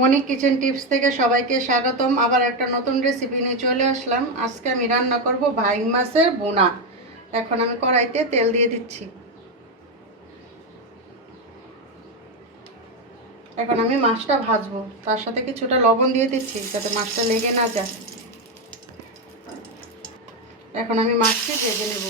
মনিক kitchen tips থেকে সবাইকে স্বাগতম। আবার একটা নতুন রেসিপি নিয়ে চলে আসলাম। আজকে আমি রান্না করব বাইং মাছের বোনা। এখন আমি কড়াইতে তেল দিয়ে দিচ্ছি। এখন আমি মাছটা ভাজবো, তার সাথে কিছুটা লবণ দিয়ে দিচ্ছি যাতে মাছটা লেগে না যায়। এখন আমি মাছটি ভেজে নেব।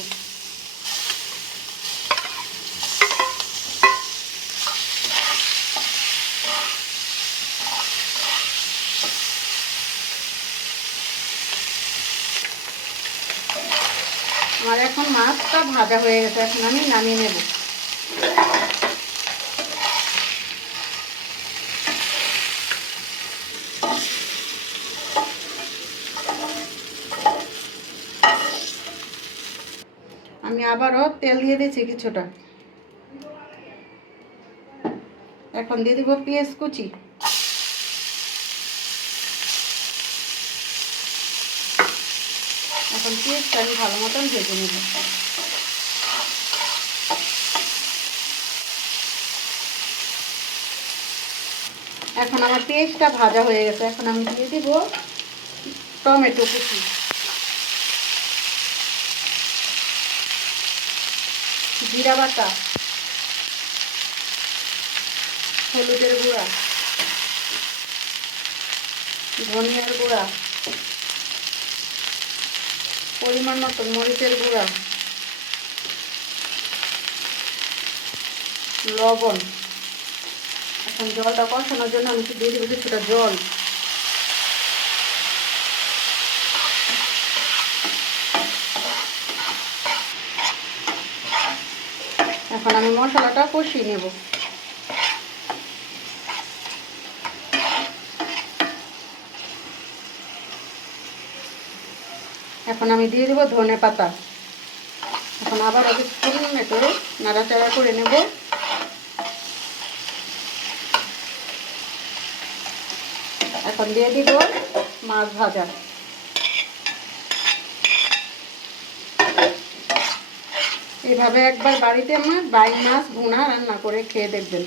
আমার এখন মাছটা ভাজা হয়ে গেছে, এখন আমি নামিয়ে নেব। আমি আবারও তেল দিয়ে দিচ্ছি কিছুটা। এখন দিয়ে দিব পেঁয়াজ কুচি। এখন পেঁয়াজটা আমি ভালো মতন ভেজে নেব। এখন আমার পেঁয়াজটা ভাজা হয়ে গেছে, এখন আমি দিয়ে দিব টমেটো কুচি, জিরা বাটা, হলুদের গুঁড়া, ধনিয়ার গুঁড়া, পরিমাণ মতো মরিচের গুঁড়া, লবণ। এখন জলটা কষানোর জন্য আমি দিয়ে দেবো কিছুটা জল। এখন আমি মশলাটা কষিয়ে নেব। এখন আমি দিয়ে দেবো ধনে পাতা। এখন আবার কিছুক্ষণ একটু নাড়াচাড়া করে নেব। এখন দিয়ে দিব মাছ ভাজা। এইভাবে একবার বাড়িতে আমার বাইং মাছ ভুনা রান্না করে খেয়ে দেখবেন।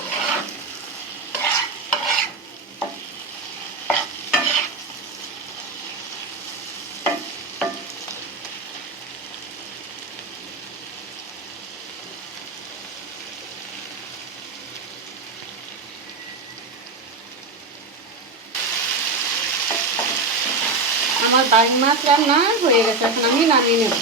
আমার বাইং মাছ রান্না হয়ে গেছে, এখন আমি নামিয়ে নেব।